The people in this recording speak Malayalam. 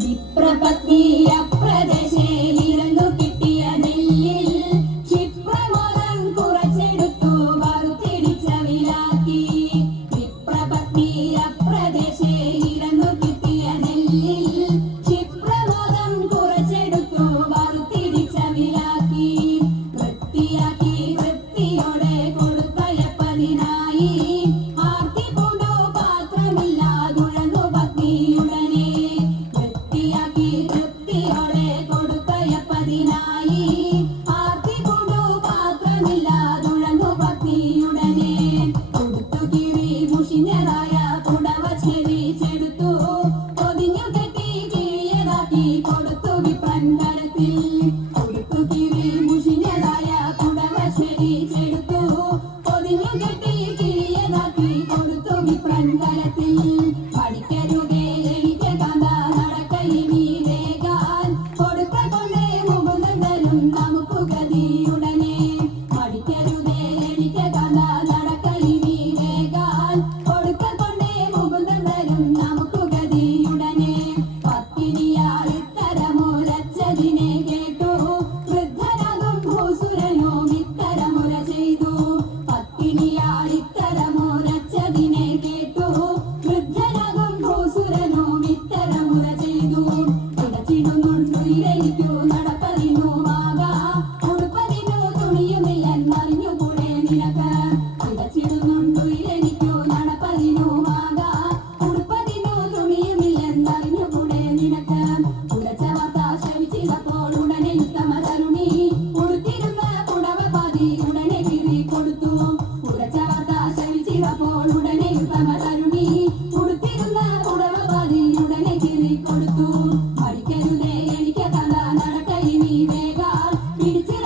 വിപ്രപത്നി അപ്രദേശേ ഇരന്നു കിട്ടിയ നെല്ലിൽ ക്ഷിപ്രമോദം കുറച്ചെടുത്തു വറുത്തിടിച്ച വിലാക്കി. വിപ്രപത്നി അപ്രദേശേ ഇരന്നു കിട്ടിയ നെല്ലിൽ ക്ഷിപ്രമോദം കുറച്ചെടുത്തു വറുത്തിടിച്ച വിലാക്കി. വൃത്തിയാക്കി വൃത്തിയോടെ കൊടുത്തയപ്പതിനായി ആർത്തി പൂണ്ടു പാത്രമില്ലാതുഴന്നു പത്നിയുടനെ. വൃത്തിയാക്കി വൃത്തിയോടെ കൊടുത്തയപ്പതിനായി ആർത്തി പൂണ്ടു പാത്രമില്ലാതുഴന്നു പത്നിയുടനെ. കൊടുത്തു കിഴി മുഷിഞ്ഞതായ പുടവ ചെരിച്ചെടുത്തു പൊതിഞ്ഞു കെട്ടി കിഴിയതാക്കി കൊടുത്തു വിപ്രൻ കരത്തിൽ. കൊടുത്തു കിഴി മുഷിഞ്ഞതായ പുടവ ചെരിച്ചെടുത്തു പൊതിഞ്ഞു കെട്ടി കിഴിയതാക്കി കൊടുത്തു വിപ്രൻ കരത്തിൽ. പഠിക്കരുതേ എനിക്ക് കാന്ത നടക്കയിനി വേഗാൻ കൊടുക്ക കൊണ്ടേ മുകുന്ദൻ തരും നമുക്ക് ഗതിയുടനെ. പഠിക്കരുതേ എനിക്ക് കാന്ത നടക്കയിനി വേഗാൻ കൊടുക്ക കൊണ്ടേ മുകുന്ദൻ തരും നമുക്ക് ഗതിയുടനെ. പത്നിയാൾ ഇത്തരമുരച്ചതിനെ കേട്ടു വൃദ്ധനാകും ഭൂസുരനും ഇത്തരമുര ചെയ്തു. പത്നിയാൾ ഇത്തരമുരച്ചതിനെ കേട്ടു വൃദ്ധനാകും ഭൂസുരനും ഇത്തരമുര ചെയ്തു. പിടച്ചിടുന്നുണ്ടു ഇരയ്ക്കു നടപ്പതിനുമാകാ ഉടുപ്പതിനു തുണിയുമില്ലെന്നറിഞ്ഞുകൂടെ നിനക്ക്. പിടച്ചിടുന്നുണ്ടു ഇരയ്ക്കു നടപ്പതിനുമാകാ ഉടുപ്പതിനു തുണിയുമില്ലെന്നറിഞ്ഞുകൂടെ നിനക്ക്. ഉലച്ച വാർത്ത ശ്രവിച്ചിടപ്പോൾ ഉടനെ ഉത്തമതരുണി ഉടുത്തിരുന്ന പുടവ പാതി ഉടനെ കീറി കൊടുത്തു. ഉലച്ച വാർത്ത ശ്രവിച്ചിടപ്പോൾ ഉടനെ ഉത്തമതരുണി ഉടുത്തിരുന്ന പുടവ പാതി ഉടനെ കീറി കൊടുത്തു. പഠിക്കരുതേ എനിക്ക് കഥ നടക്കയിനി വേഗാൽ പിടിച്ചിറ